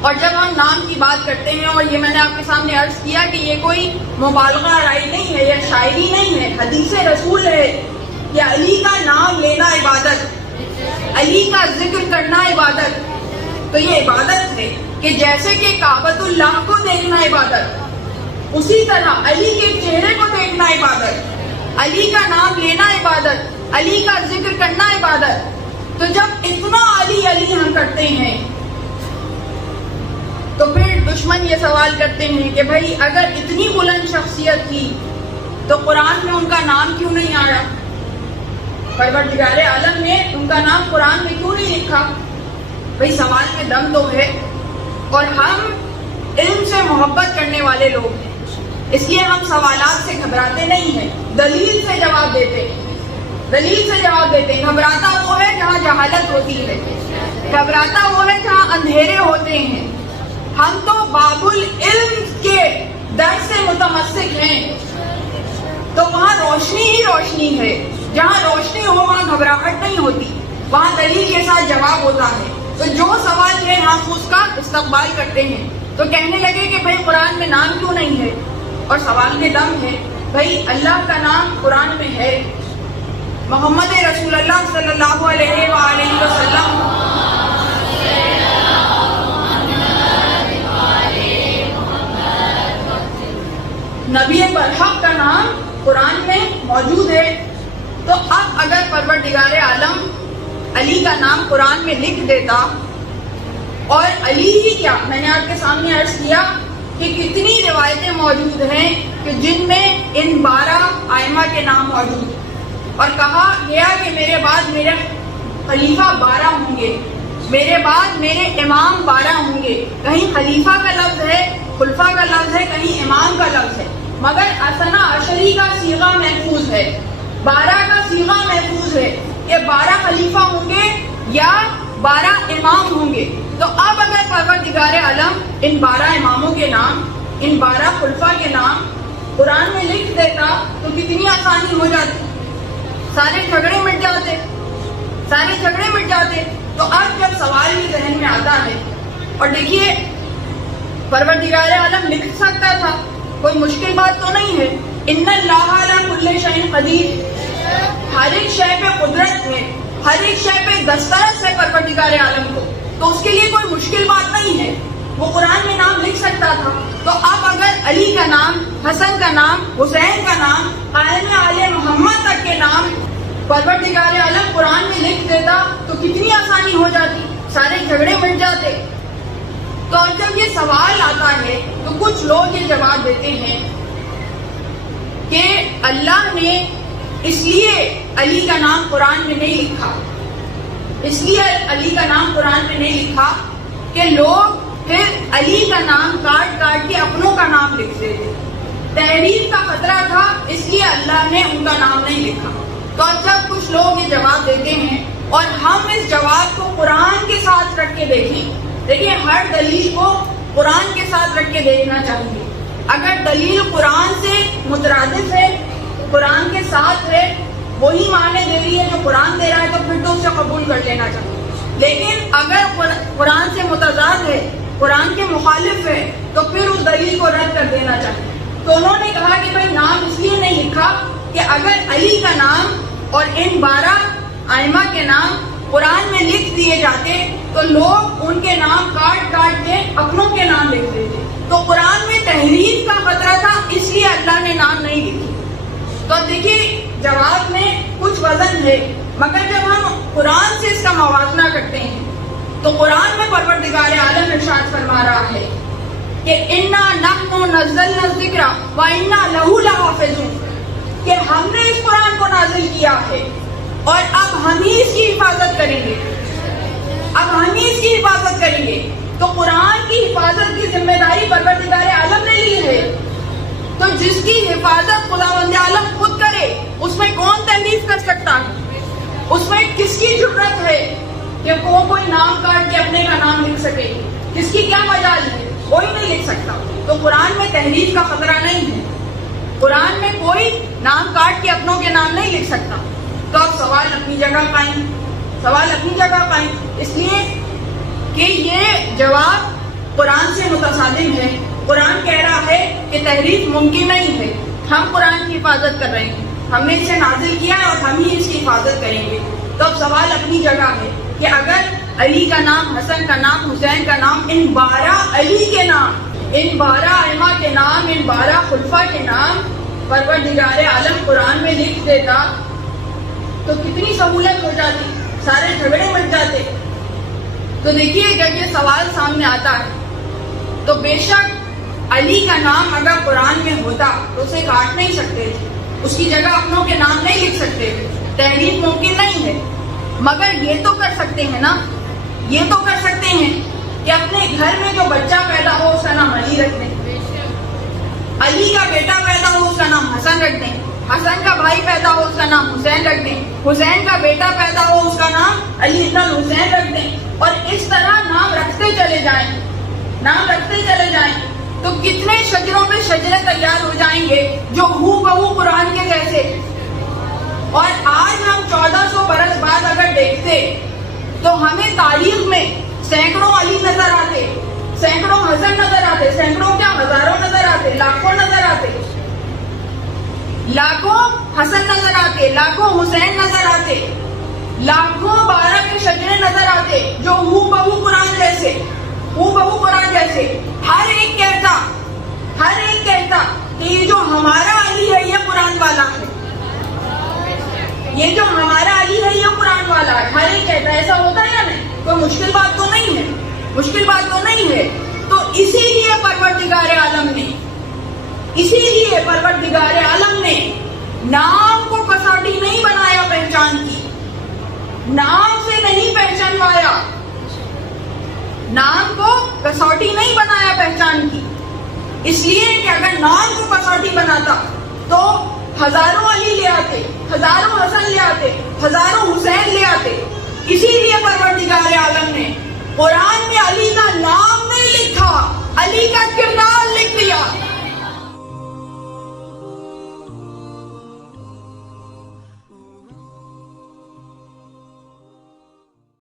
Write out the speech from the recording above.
اور جب ہم نام کی بات کرتے ہیں، اور یہ میں نے آپ کے سامنے عرض کیا کہ یہ کوئی مبالغہ رائی نہیں ہے، یہ شاعری نہیں ہے، حدیث رسول ہے کہ علی کا نام لینا عبادت، علی کا ذکر کرنا عبادت. تو یہ عبادت ہے کہ جیسے کہ کعبۃ اللہ کو دیکھنا عبادت، اسی طرح علی کے چہرے کو دیکھنا عبادت، علی کا نام لینا عبادت، علی کا ذکر کرنا عبادت. تو جب اتنا علی علی ہم کرتے ہیں تو پھر دشمن یہ سوال کرتے ہیں کہ بھائی اگر اتنی بلند شخصیت تھی تو قرآن میں ان کا نام کیوں نہیں آیا؟ پروردگار عالم نے ان کا نام قرآن میں کیوں نہیں لکھا؟ بھائی سوال میں دم تو ہے، اور ہم علم سے محبت کرنے والے لوگ ہیں، اس لیے ہم سوالات سے گھبراتے نہیں ہیں، دلیل سے جواب دیتے ہیں، دلیل سے جواب دیتے ہیں. گھبراتا وہ ہے جہاں جہالت ہوتی ہے، گھبراتا وہ ہے جہاں اندھیرے ہوتے ہیں. ہم تو باب العلم کے در سے متمسک ہیں، تو وہاں روشنی ہی روشنی ہے. جہاں روشنی ہو وہاں گھبراہٹ نہیں ہوتی، وہاں دلیل کے ساتھ جواب ہوتا ہے. تو جو سوال ہے ہم اس کا استقبال کرتے ہیں. تو کہنے لگے کہ بھائی قرآن میں نام کیوں نہیں ہے؟ اور سوال میں دم ہے. بھائی اللہ کا نام قرآن میں ہے، محمد رسول اللہ صلی اللہ علیہ وآلہ وسلم نبی برحق کا نام قرآن میں موجود ہے. تو اب اگر پروردگار عالم علی کا نام قرآن میں لکھ دیتا، اور علی ہی کیا، میں نے آپ کے سامنے عرض کیا کہ کتنی روایتیں موجود ہیں کہ جن میں ان 12 ائمہ کے نام موجود ہیں، اور کہا گیا کہ میرے بعد میرے خلیفہ 12 ہوں گے، میرے بعد میرے امام 12 ہوں گے. کہیں خلیفہ کا لفظ ہے، خلفہ کا لفظ ہے، کہیں امام کا لفظ ہے، مگر اثنا عشری کا صیغہ محفوظ ہے، 12 کا صیغہ محفوظ ہے کہ 12 خلیفہ ہوں گے یا 12 امام ہوں گے. تو اب اگر پروردگار عالم ان 12 اماموں کے نام، ان 12 خلفہ کے نام قرآن میں لکھ دیتا تو کتنی آسانی ہو جاتی، سارے جھگڑے مٹ جاتے، سارے جھگڑے مٹ جاتے. تو اب جب سوال یہ ذہن میں آتا ہے، اور دیکھیے پروردگار عالم لکھ سکتا تھا، کوئی مشکل بات تو نہیں ہے. ان اللہ علی کل شیء قدیر، ہر ایک شے پہ قدرت ہے، ہر ایک شے پہ دسترس ہے پروردگار عالم کو، تو اس کے لیے کوئی مشکل بات نہیں ہے، وہ قرآن میں نام لکھ سکتا تھا. تو اب اگر علی کا نام، حسن کا نام، حسین کا نام، قائم آل محمد تک کے نام پروردگار عالم قرآن میں لکھ دیتا تو کتنی آسانی ہو جاتی، سارے جھگڑے مٹ جاتے. تو جب یہ سوال آتا ہے تو کچھ لوگ یہ جواب دیتے ہیں کہ اللہ نے اس لیے علی کا نام قرآن میں نہیں لکھا، اس لیے علی کا نام قرآن میں نہیں لکھا کہ لوگ پھر علی کا نام کاٹ کاٹ کے اپنوں کا نام لکھ دیتے. تحریف کا خطرہ تھا، اس لیے اللہ نے ان کا نام نہیں لکھا. تو جب کچھ لوگ یہ جواب دیتے ہیں اور ہم اس جواب کو قرآن کے ساتھ رکھ کے دیکھیں، دیکھیں ہر دلیل کو قرآن کے ساتھ رکھ کے دیکھنا چاہیے. اگر دلیل قرآن سے مترادف ہے، قرآن کے ساتھ ہے، وہی معنی دے رہی ہے جو قرآن دے رہا ہے، تو پھر تو اسے قبول کر لینا چاہیے. لیکن اگر قرآن سے متضاد ہے، قرآن کے مخالف ہے، تو پھر اس دلیل کو رد کر دینا چاہیے. تو انہوں نے کہا کہ بھائی نام اس لیے نہیں لکھا کہ اگر علی کا نام اور ان 12 ائمہ کے نام قرآن میں لکھ دیے جاتے تو لوگ ان کے نام کاٹ کاٹ کے اپنوں کے نام لکھ دیتے. تو قرآن میں تحریف کا خطرہ تھا، اس لیے اللہ نے نام نہیں لکھی. تو دیکھیے جواب میں کچھ وزن ہے، مگر جب ہم قرآن سے اس کا موازنہ کرتے ہیں تو قرآن میں پروردگار عالم ارشاد فرما رہا ہے کہ انا نحن نزلنا الذکر وانا لہ لحافظون، کہ ہم نے اس قرآن کو نازل کیا ہے اور اب ہم ہی اس کی حفاظت کریں گے، اب ہم ہی اس کی حفاظت کریں گے. تو قرآن کی حفاظت کی ذمہ داری پروردگار عالم نے لی ہے. تو جس کی حفاظت خداوند عالم خود کرے اس میں کون تحریف کر سکتا ہے؟ اس میں کس کی جرأت ہے کہ کوئی نام کاٹ کے اپنے کا نام لکھ سکے؟ کس کی کیا مجال ہے؟ کوئی نہیں لکھ سکتا. تو قرآن میں تحریف کا خطرہ نہیں ہے، قرآن میں کوئی نام کاٹ کے اپنوں کے نام نہیں لکھ سکتا. تو اب سوال اپنی جگہ قائم، سوال اپنی جگہ قائم، اس لیے کہ یہ جواب قرآن سے متصادم ہے. قرآن کہہ رہا ہے کہ تحریف ممکن نہیں ہے. ہم قرآن کی حفاظت کر رہے ہیں, ہم نے اسے نازل کیا ہے اور ہم ہی اس کی حفاظت کریں گے. تو اب سوال اپنی جگہ ہے کہ اگر علی کا نام, حسن کا نام, حسین کا نام, ان 12 علی کے نام, ان 12 ائمہ کے نام, ان 12 خلفاء کے نام پروردگار عالم قرآن میں لکھ دیتا تو کتنی سہولت ہو جاتی, سارے جھگڑے مٹ جاتے. تو دیکھیے جب یہ سوال سامنے آتا ہے تو بے شک علی کا نام اگر قرآن میں ہوتا تو اسے کاٹ نہیں سکتے تھے, اس کی جگہ اپنوں کے نام نہیں لکھ سکتے تھے, تحریف ممکن نہیں ہے. مگر یہ تو کر سکتے ہیں نا, یہ تو کر سکتے ہیں کہ اپنے گھر میں جو بچہ پیدا ہو اس کا نام علی رکھ دیں, علی کا بیٹا پیدا ہو اس کا نام حسن رکھ دیں, حسن کا بھائی پیدا ہو اس کا نام حسین رکھ دیں, حسین کا بیٹا پیدا ہو اس کا نام علی ابن الحسین رکھ دیں, اور اس طرح نام رکھتے چلے جائیں, نام رکھتے چلے جائیں. تو کتنے شجروں پہ شجرے تیار ہو جائیں گے جو ہو بہو قرآن کے جیسے. اور آج ہم 1400 برس بعد اگر دیکھتے تو ہمیں تاریخ میں سینکڑوں علی نظر آتے, سینکڑوں حسن نظر آتے, سینکڑوں کیا ہزاروں نظر آتے, لاکھوں نظر آتے, لاکھوں حسن نظر آتے, لاکھوں حسین نظر آتے, لاکھوں 12 کے شجرے نظر آتے جو ہو بہو قرآن جیسے, ہو بہو قرآن جیسے. ہر ایک کہتا کہ یہ جو ہمارا علی ہے یہ قرآن والا ہے, یہ جو ہمارا علی ہے یہ قرآن والا ہے. ہر ایک کہتا ہے. ایسا ہوتا ہے یا نہیں؟ کوئی مشکل بات تو نہیں ہے, مشکل بات تو نہیں ہے. تو اسی لیے پروردگار عالم نے نام کو کسوٹی نہیں بنایا پہچان کی, نام سے نہیں پہچانوایا, نام کو کسوٹی نہیں بنایا پہچان کی. اس لیے کہ اگر نام کو کسوٹی بناتا تو ہزاروں علی لے آتے, ہزاروں حسن لے آتے, ہزاروں حسین لے آتے. اسی لیے پروردگار عالم نے قرآن میں علی کا نام نہیں لکھا, علی